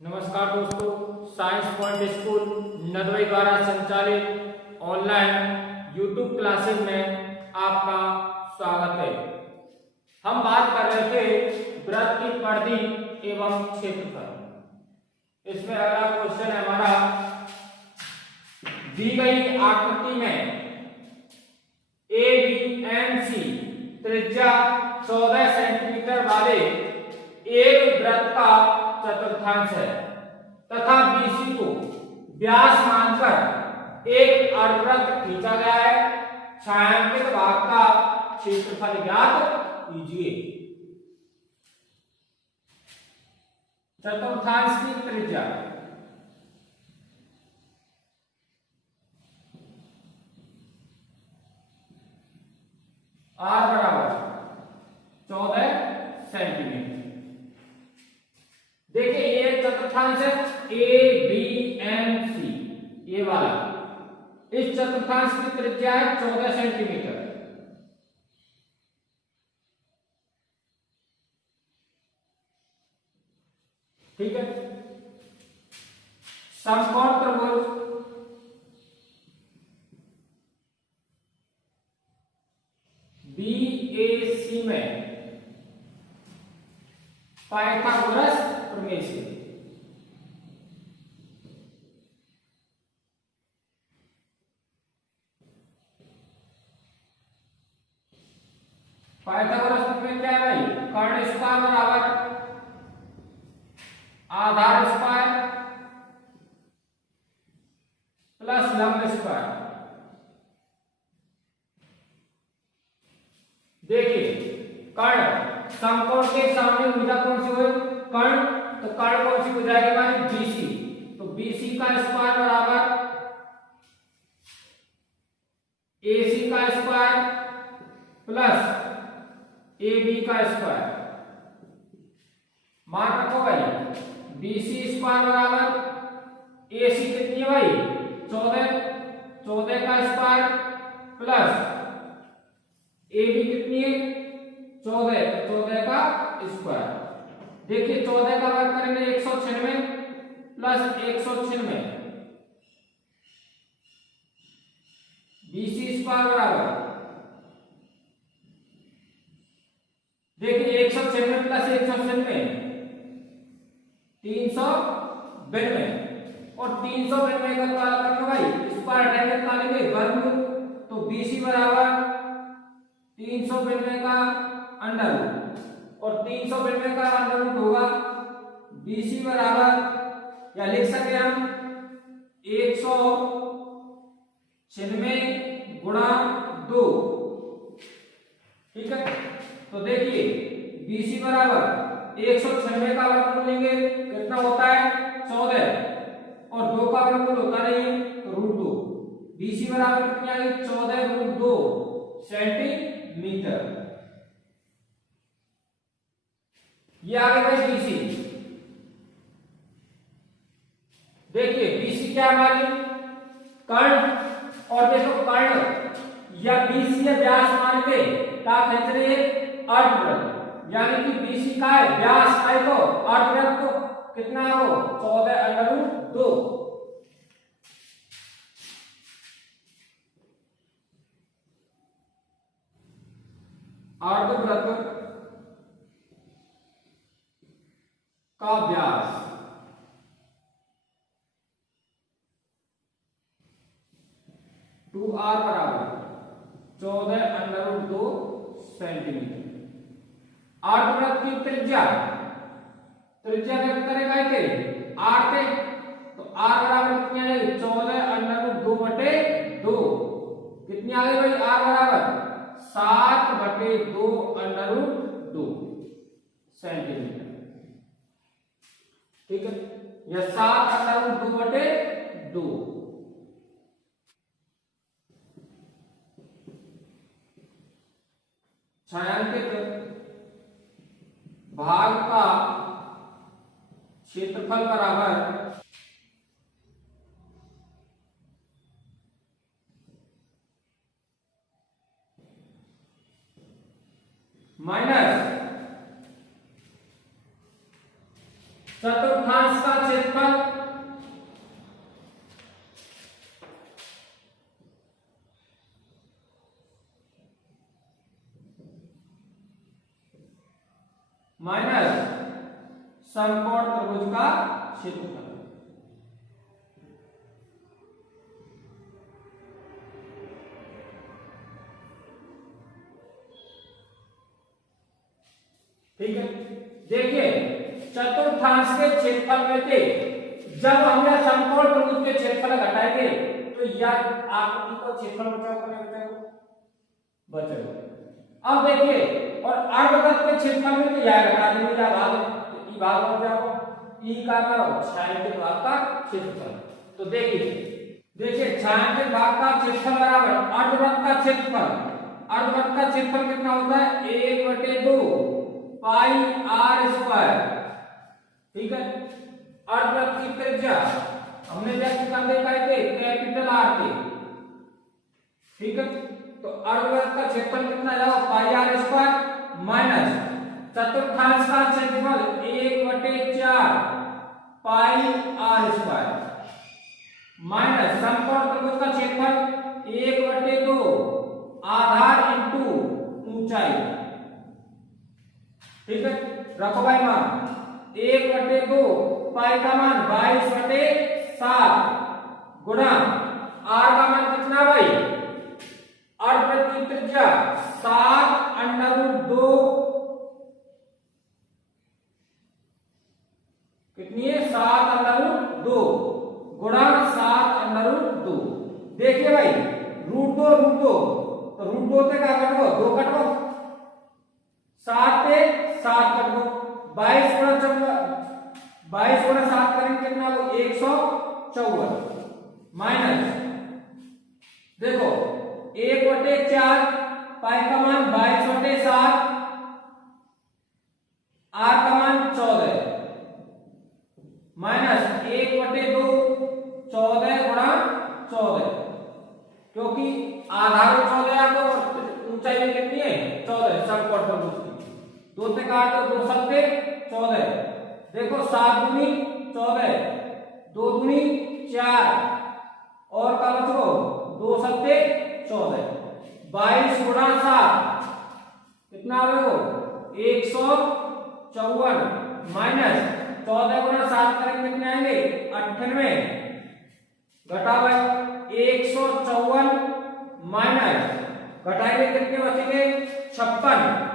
नमस्कार दोस्तों, science point school नदवाई द्वारा संचालित ऑनलाइन यूट्यूब क्लासेस में आपका स्वागत है। हम बात कर रहे थे वृत्त की परिधि एवं क्षेत्रफल। इसमें अगला क्वेश्चन है हमारा, दी गई आकृति में ABC त्रिज्या 14 सेंटीमीटर वाले एक वृत्त का चतुर्थांश है तथा BC को व्यास मानकर एक अर्धवृत्त खींचा गया है। छायांकित भाग का क्षेत्रफल ज्ञात कीजिए। चतुर्थांश की त्रिज्या R बराबर 14 सेंटीमीटर। देखिए ये चतुर्थांश है ABMC, ये वाला। इस चतुर्थांश की त्रिज्या है 14 सेंटीमीटर। ठीक है। समकोण त्रिभुज BAC में पाइथागोरस प्रमेय से पाइथागोरस प्रमेय क्या है भाई? कर्ण स्क्वायर बराबर आधार स्क्वायर प्लस लंब स्क्वायर। देखिए कर्ण समकोण के सामने भुजा कौन सी हुई? कर्ण। तो कर्ण कौन सी हो जाएगी हमारी? BC। तो BC का स्क्वायर बराबर AC का स्क्वायर प्लस AB का स्क्वायर। मान रखो भाई, BC स्क्वायर बराबर AC कितनी है भाई? 14 का स्क्वायर प्लस AB कितनी है? 14 का स्क्वायर। देखिए 14 का वर्ग करेंगे 196 प्लस 196 BC स्क्वायर बराबर, देखिए 196 प्लस 196 392 और 392 का क्या करेंगे भाई? स्क्वायर हटाएंगे निकालेंगे वर्ग। तो BC बराबर 392 का अंडर रूट और 392 का अंडर रूट होगा BC बराबर, या लिख सकते हम 196 गुणा 2। ठीक है। तो देखिए BC बराबर 196 का वर्गमूल लेंगे, कितना होता है? 14 और 2 का वर्गमूल होता नहीं है तो √2। BC बराबर कितनी आ गई? 14 √2 सेंटीमीटर। ये आ गया भाई BC। देखिए BC क्या हमारी? कर्ण। और देखो कर्ण या BC या व्यास मान के क्या खींच रही है? अर्धवृत्त। यानी कि BC का है व्यास का है तो अर्धवृत्त को कितना हो? 14 √2। अर्धवृत्त का व्यास R बराबर 14 √2 सेंटीमीटर। अर्धवृत्त की त्रिज्या व्यक्त करेगा के R थे, तो R बराबर कितनी आ जाएगी? 14 √2 बटे 2। कितनी आ गई भाई? R बराबर 7 बटे 2 √2 सेंटीमीटर। ठीक है, यह 7 √2 बटे 2। छायांकित भाग का क्षेत्रफल बराबर माइनस चतुर्थ चतुर्थांश का क्षेत्रफल माइनस समकोण त्रिभुज का क्षेत्रफल। ठीक है, देखिए चतुर्थांश के क्षेत्रफल में से जब हमने समकोण त्रिभुज के क्षेत्रफल घटाएंगे तो यह आकृति को क्षेत्रफल बचेगा। अब देखिए और अर्धवृत्त के क्षेत्रफल में तो यह घटा देंगे, या भाग ई भाग हो जाओ ई का करो छायांकित भाग का क्षेत्रफल। तो देखिए छायांकित भाग का क्षेत्रफल बराबर अर्धवृत्त का क्षेत्रफल। अर्धवृत्त का क्षेत्रफल कितना होता है 1/2 पाई आर स्क्वायर। ठीक है, अर्धवृत्त की त्रिज्या हमने व्यक्त कर देखा है कैपिटल आर थे। ठीक है, तो अर्धवृत्त का क्षेत्रफल कितना जाओ पाई आर स्क्वायर माइनस चतुर्थांश का क्षेत्रफल 1/4 पाई आर स्क्वायर माइनस समकोण त्रिभुज का क्षेत्रफल 1/2 आधार इंटू ऊंचाई। ठीक है, रखो भाई मान 1/2 पाई का मान 22/7 गुणा आर का मान कितना भाई अर्धवृत्त की त्रिज्या 7√2 कितनी है 7√2 गुणा 7√2। देखिए भाई √2 तो √2 से क्या कटो 2 कटो 7 से 7 कटो 22 गुणा 7 करेंगे कितना वो 154 माइनस देखो 1/4 पाई का मान 22/7 आर का मान 14 माइनस 1/2 14 गुणा 14 क्योंकि आधार 14 आपको ऊंचाई में कितनी है 14 समकोण त्रिभुज की 2 से काट दो 2 सत्ते 14। देखो 7 दूनी 14 2 दूनी 4 और का बचो 2 सत्ते 14 22 गुणा 7 कितना आवे वो 154 माइनस 14 गुणा 7 करेंगे कितने आएंगे 98 घटा भाई 154 माइनस घटाएंगे कितने बचेंगे 56।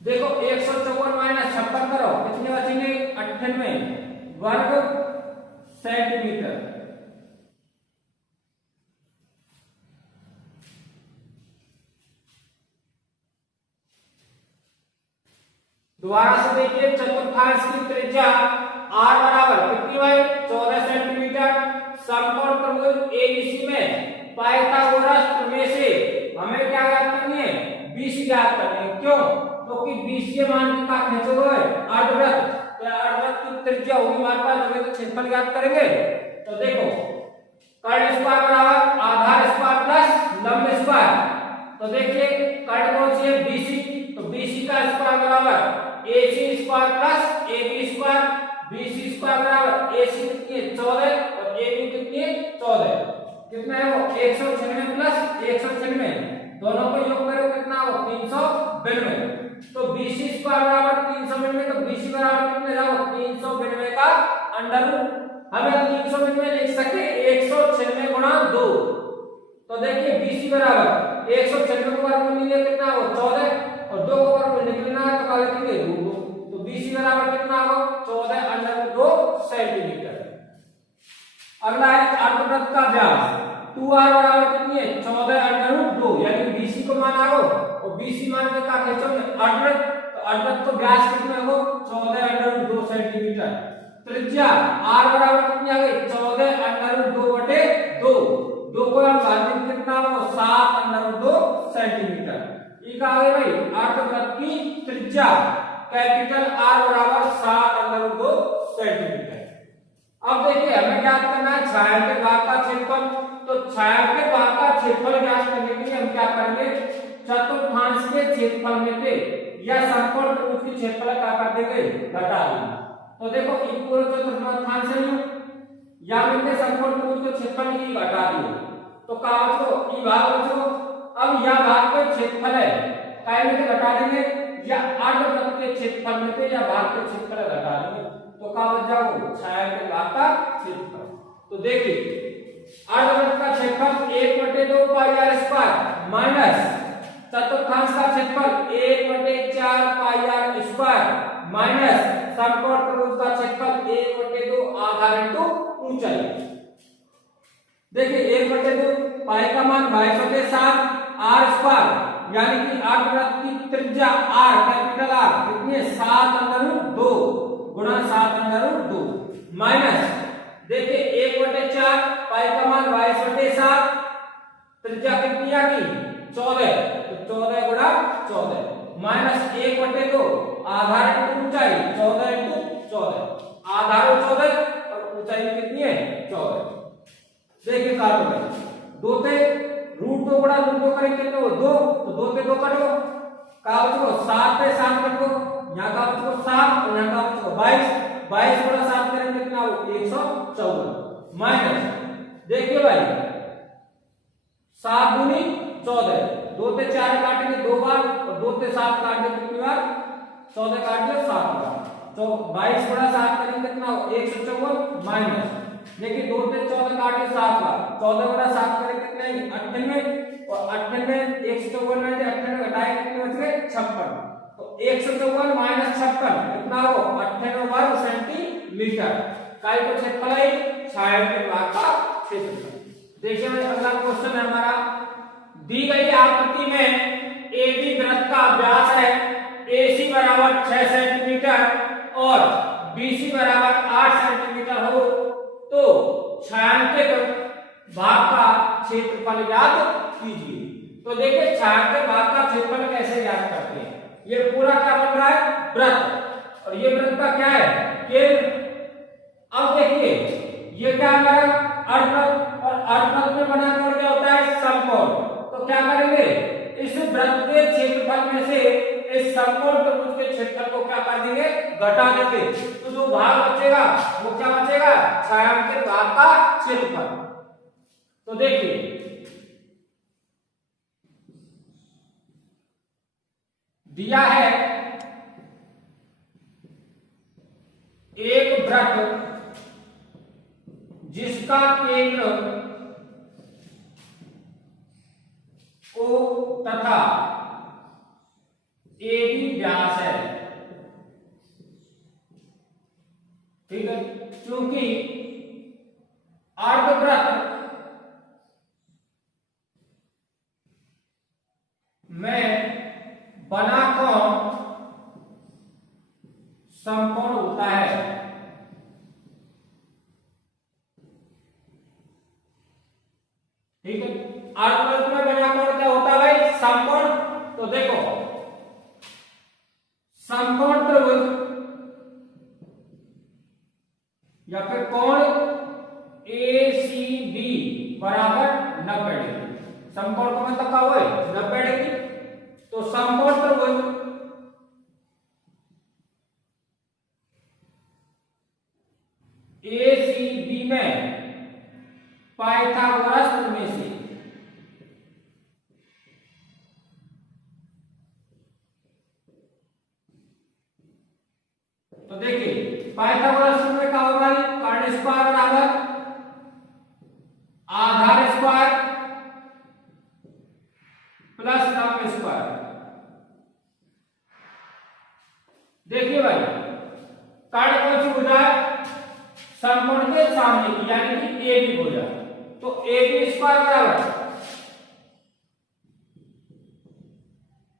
देखो 154 माइनस 56 करो कितने बचेंगे 98 वर्ग सेंटीमीटर। दोबारा से देखिए चतुर्थांश की त्रिज्या r बराबर कितनी भाई 14 सेंटीमीटर। समकोण त्रिभुज एबीसी में पाइथागोरस प्रमेय से हमें क्या ज्ञात करनी है BC ज्ञात करनी है। क्यों? क्योंकि BC के मान का खींचोगे अर्धवृत्त तो अर्धवृत्त की त्रिज्या होगी हमारे पास जब तो क्षेत्रफल ज्ञात करेंगे। तो देखो कर्ण स्क्वायर बराबर आधार स्क्वायर प्लस लंब स्क्वायर। तो देखिए कर्ण कौन सी है BC तो BC का स्क्वायर बराबर AC square plus AB square BC square बराबर AC कितनी है 14 और AB कितनी है 14 कितना है वो 196 प्लस 196 दोनों को योग करो कितना हो 392। तो BC स्क्वायर बराबर 392 तो BC बराबर कितने जाओ 392 का अंडर रूट हमें 392 लिख सकते 196 गुणा 2। तो देखिए BC बराबर 196 को वर्गमूल लीजिए कितना हो 14 और 2 को वर्गमूल निकलना है तो क्या लिखेंगे 2। तो BC बराबर कितना हो 14 अंडर 2 सेंटीमीटर। अगला है अर्धवृत्त का व्यास 2r बराबर कितनी है 14 अंडर 2 यानी BC को मान आओ और BC मान के का खींचो अर्धवृत्त तो अर्धवृत्त तो व्यास कितना हो 14 अंडर 2 सेंटीमीटर। त्रिज्या r बराबर कितनी आ गई 14 अंडर 2/2 2 को हम भाग कितना हो 7 अंडर 2 सेंटीमीटर। ये का आ गई भाई अर्धवृत्त की त्रिज्या कैपिटल R बराबर 7 अंडर 2 सेंटीमीटर। अब देखिए हमें ज्ञात करना है छायांकित भाग का क्षेत्रफल। तो छायांकित भाग का क्षेत्रफल ज्ञात करने के लिए हम क्या करेंगे चतुर्थांश के क्षेत्रफल में से या समकोण त्रिभुज की क्षेत्रफल क्या कर देंगे, घटा देंगे। तो देखो ई पूर्ण चतुर्थांश से या मिलते समकोण त्रिभुज को क्षेत्रफल ई घटा दियो तो का बचो, ई भाग बचो। अब यह भाग के क्षेत्रफल है काय में से घटा देंगे, या अर्धवृत्त के क्षेत्रफल में से या भाग के क्षेत्रफल घटा देंगे तो का बच जाओ, छाया के भाग का क्षेत्रफल। तो देखिए अर्धवृत्त का क्षेत्रफल 1/2 पाई r स्क्वायर माइनस चतुर्थांश का क्षेत्रफल 1/4 पाई r स्क्वायर माइनस समकोण त्रिभुज का क्षेत्रफल 1/2 आधार इंटू ऊंचाई। देखिए 1/2 पाई का मान 22/7 r स्क्वायर यानी कि अर्धवृत्त की त्रिज्या r कैपिटल R कितनी है 7/2 गुणा 7/2 माइनस देखिए 1/4 पाई का मान 22/7 त्रिज्या कितनी आ गई 14 तो 14 गुणा 14 माइनस 1/2 आधार इंटू ऊंचाई 14 इंटू 14 आधार 14 और ऊंचाई कितनी है 14। देखिए काटो भाई 2 से रूट 2 बड़ा रूट 2 करेंगे कितने हो 2 तो 2 से 2 कटो का बचो 7 से 7 कटो यहां का बचो 7 और यहां का बचो 22 22 गुणा 7 करेंगे कितना हो 114 माइनस देखिए भाई 7 दूनी 14 2 से 4 काटेंगे 2 बार और 2 से 7 काटेंगे कितनी बार 14 काट दिया 7 बार तो 22 गुणा 7 करेंगे कितना हो 154 माइनस देखिए 2 से 14 काटे 7 बार 14 गुणा 7 करेंगे कितने 98 और 98 154 में से 98 घटाए कितने बच गए 56 तो 154 माइनस 56 कितना हो 98 वर्ग सेंटीमीटर काय को क्षेत्रफल है छाया के भाग का क्षेत्रफल। देखिए भाई अगला क्वेश्चन है हमारा दी गई आकृति में AB वृत्त का व्यास है AC बराबर 6 सेंटीमीटर और BC बराबर 8 सेंटीमीटर हो तो छायांकित भाग का क्षेत्रफल याद कीजिए। तो देखिए छायांकित भाग का क्षेत्रफल कैसे याद करते हैं, ये पूरा क्या बन रहा है वृत्त और ये वृत्त का क्या है केंद्र। अब देखिए ये क्या हमारा अर्धवृत्त और अर्धवृत्त में बना कोण क्या होता है समकोण। तो क्या करेंगे इस वृत्त के क्षेत्रफल में से इस समकोण त्रिभुज के क्षेत्रफल को क्या कर देंगे घटा देंगे तो जो भाग बचेगा वो क्या बचेगा छायांकित भाग का क्षेत्रफल। तो देखिए दिया है एक वृत्त जिसका केंद्र O तथा AB व्यास है, ठीक है। क्योंकि अर्धवृत्त में बना कोण समकोण होता है, ठीक है। अर्धवृत्त में बना कोण क्या होता है भाई समकोण। तो देखो समकोण त्रिभुज या फिर कोण ACB बराबर 90 डिग्री। समकोण का मतलब क्या हुआ 90 डिग्री। तो समकोण त्रिभुज ACB में पाइथागोरस में से तो देखिए पाइथागोरस में क्या होगा कर्ण स्क्वायर बराबर आधार स्क्वायर प्लस लंब स्क्वायर। देखिए भाई कर्ण कौन सी भुजा है समकोण के सामने की यानी कि AB भुजा। तो AB स्क्वायर बराबर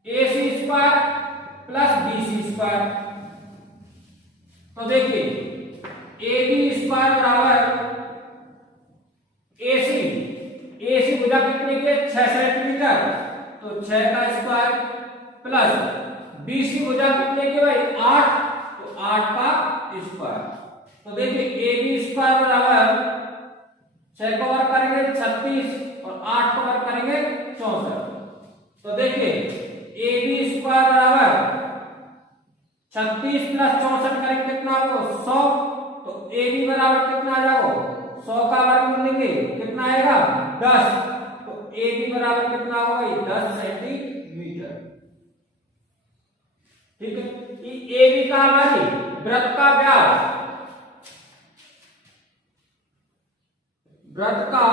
AC square plus BC square. तो देखिए AB स्क्वायर बराबर AC भुजा कितने की 6 सेंटीमीटर तो 6 का स्क्वायर प्लस BC भुजा कितने की भाई 8 तो 8 का स्क्वायर। तो देखिए AB स्क्वायर बराबर 6 को वर्ग करेंगे 36 और 8 को वर्ग करेंगे 64। तो देखिए AB स्क्वायर बराबर 36 प्लस 64 करेंगे कितना हो 100। तो ए बी बराबर कितना आ जाएगा 100 का वर्गमूल लेंगे कितना आएगा 10। तो ए बी बराबर कितना होगा 10 सेंटीमीटर। ठीक है, ए बी का हमारी वृत्त का व्यास, वृत्त का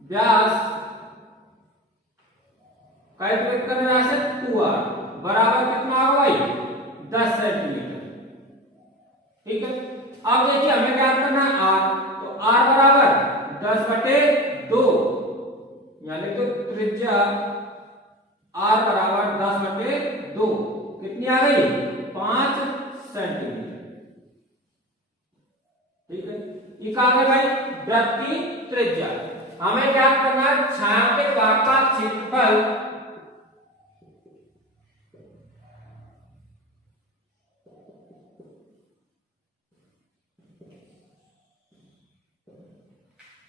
व्यास कैलकुलेट करने से 2r बराबर कितना होगा भाई 10 सेंटीमीटर। ठीक है, अब देखिए हमें क्या करना है r। तो r बराबर 10/2, यानी तो त्रिज्या r बराबर 10/2 कितनी आ गई 5 सेंटीमीटर। ठीक है, ये कहा गया भाई वृत्त की त्रिज्या। हमें क्या करना है छायांकित भाग का क्षेत्रफल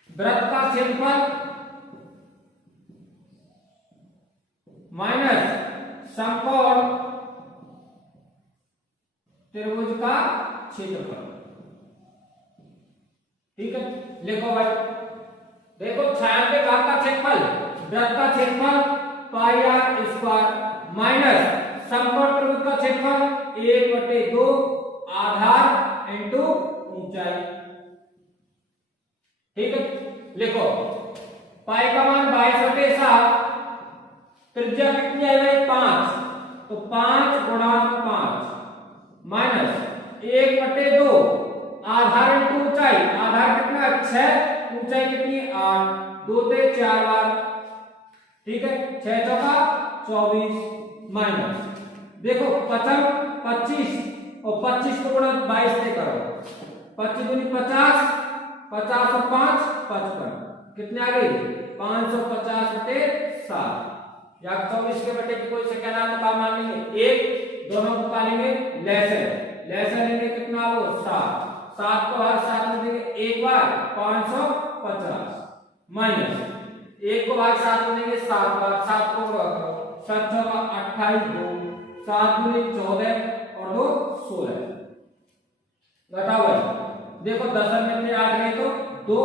वृत्त का क्षेत्रफल माइनस समकोण त्रिभुज का क्षेत्रफल। ठीक है, लिखो भाई, देखो छायांकित भाग का क्षेत्रफल वृत्त का क्षेत्रफल पाई आर स्क्वायर माइनस समकोण त्रिभुज का क्षेत्रफल 1/2 आधार इंटू ऊंचाई। ठीक है, लिखो पाई का मान 22/7, त्रिज्या कितनी है भाई 5, तो 5 गुणा 5 माइनस 1/2 आधार इंटू ऊंचाई, आधार कितना 6, ऊंचाई कितनी 8, 2 से 4 बार। ठीक है, 6 चौका 24 माइनस देखो 25 और 25 को गुणा 22 से करो, 25 दूनी 50, 50 और 5 55 कितने आ गई 550/7, या 24 के बटे की कोई सेकंड आप का मान लेंगे 1, दोनों को का लेंगे लेसर लेंगे कितना हो 7, 7 को हर 7 में देंगे एक बार 550 माइनस 1 को भाग 7 में देंगे 7 बार, 7 को करो 7 चौका 28, 2 7 दूनी 14 और 2 16 घटाओ भाई। देखो 10 में से 8 गए तो 2,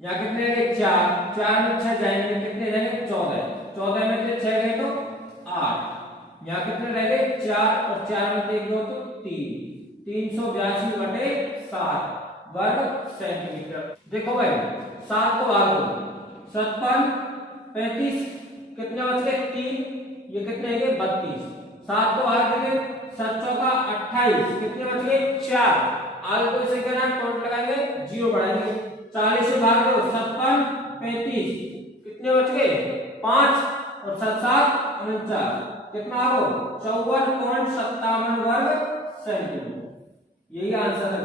यहाँ कितने गए 4, 4 में 6 जाएंगे कितने जाएंगे 14, 14 में से 6 गए तो 8, यहाँ कितने रह गए 4 और 4 में से 1 2 तो 3, 382/7 वर्ग सेंटीमीटर। देखो भाई 7 को भाग दो 57, 35 कितने बच गए 3, ये कितने गए 32, 7 को भाग देंगे 7 चौका 28 कितने बच गए 4, आगे कोई सेकंड है पॉइंट लगाएंगे 0 बढ़ाएंगे, 40 से भाग दो 56, 35 कितने बच गए 5 और 7 7 49 कितना हो 54.57 वर्ग सेंटीमीटर। यही आंसर है।